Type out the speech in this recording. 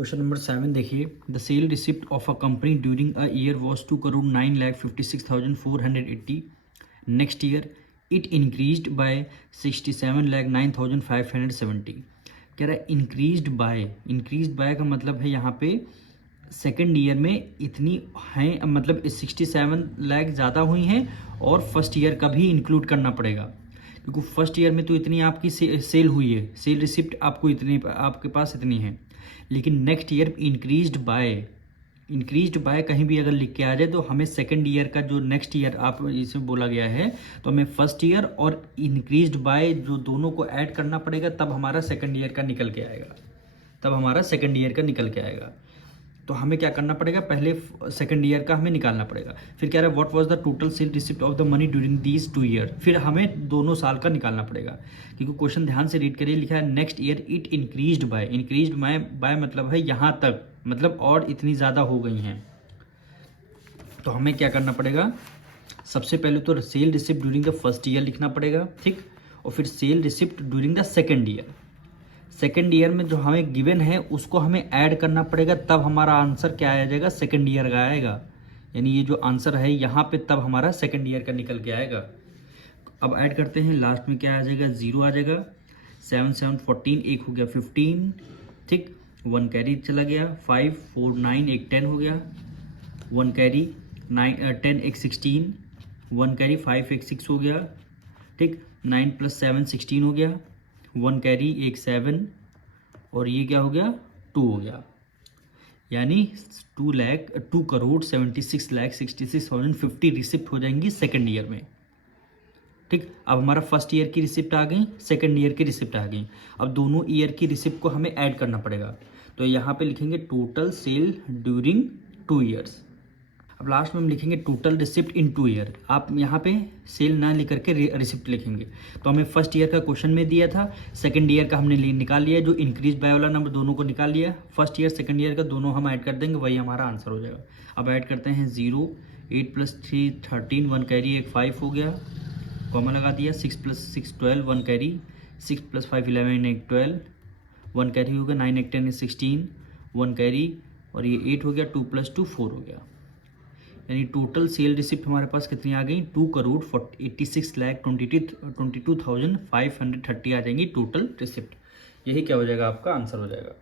Question number 7 देखिए, the sale receipt of a company during a year was 2,09,56,480। Next year it increased by 67,09,570। कह रहा है increased by का मतलब है यहाँ पे सेकेंड ईयर में इतनी हैं, मतलब 67 लाख ज़्यादा हुई हैं और फर्स्ट ईयर का भी इंक्लूड करना पड़ेगा, क्योंकि फर्स्ट ईयर में तो इतनी आपकी सेल हुई है, सेल रिसिप्ट आपको इतनी आपके पास इतनी है। लेकिन नेक्स्ट ईयर इंक्रीज्ड बाय कहीं भी अगर लिख के आ जाए तो हमें सेकेंड ईयर का जो नेक्स्ट ईयर आप इसमें बोला गया है तो हमें फर्स्ट ईयर और इंक्रीज्ड बाय जो दोनों को ऐड करना पड़ेगा, तब हमारा सेकेंड ईयर का निकल के आएगा। तो हमें क्या करना पड़ेगा, पहले सेकंड ईयर का हमें निकालना पड़ेगा। फिर कह रहा है what was the total sale receipt of the money during these 2 year. फिर हमें दोनों साल का निकालना पड़ेगा, क्योंकि क्वेश्चन ध्यान से रीड करिए, लिखा है next year it increased bye मतलब है यहाँ तक, मतलब और इतनी ज़्यादा हो गई हैं। तो हमें क्या करना पड़ेगा, सबसे पहले तो sale receipt during the first year लिखना पड़ेगा, ठीक, और फिर sale receipt during the second year में जो हमें गिवन है उसको हमें ऐड करना पड़ेगा, तब हमारा आंसर क्या आ जाएगा, सेकेंड ईयर का आएगा। यानी ये जो आंसर है यहाँ पे तब हमारा सेकेंड ईयर का निकल के आएगा। अब ऐड करते हैं, लास्ट में क्या आ जाएगा, 0 आ जाएगा। 7 7 14, एक हो गया 15, ठीक, 1 कैरी चला गया, 5 4 9, एक 10 हो गया, 1 कैरी 10 एक 16, 1 कैरी 5 एक 6 हो गया, ठीक, 9 + 7 16 हो गया, 1 कैरी एक 7, और ये क्या हो गया, 2 हो गया। यानी 2,76,66,050 रिसिप्ट हो जाएंगी सेकेंड ईयर में, ठीक। अब हमारा फर्स्ट ईयर की रिसिप्ट आ गई, सेकेंड ईयर की रिसिप्ट आ गई। अब दोनों ईयर की रिसिप्ट को हमें ऐड करना पड़ेगा, तो यहाँ पे लिखेंगे टोटल सेल ड्यूरिंग 2 ईयर्स। अब लास्ट में हम लिखेंगे टोटल रिसिप्ट इन 2 ईयर। आप यहाँ पे सेल ना लेकर के रिसिप्ट लिखेंगे। तो हमें फर्स्ट ईयर का क्वेश्चन में दिया था, सेकंड ईयर का हमने निकाल लिया, जो इंक्रीज बाय वाला नंबर दोनों को निकाल लिया, फर्स्ट ईयर सेकंड ईयर का दोनों हम ऐड कर देंगे, वही हमारा आंसर हो जाएगा। अब ऐड करते हैं 0, 8 + 3 13, 1 कैरी एक 5 हो गया, कॉमा लगा दिया, 6 + 6 12, 1 कैरी, 6 + 5 11 एक 12, 1 कैरी हो गया, 9 एक 10 16, 1 कैरी, और ये 8 हो गया, 2 + 2 4 हो गया। यानी टोटल सेल रिसिप्ट हमारे पास कितनी आ गई, 2,86,22,530 आ जाएंगी टोटल रिसिप्ट। यही क्या हो जाएगा, आपका आंसर हो जाएगा।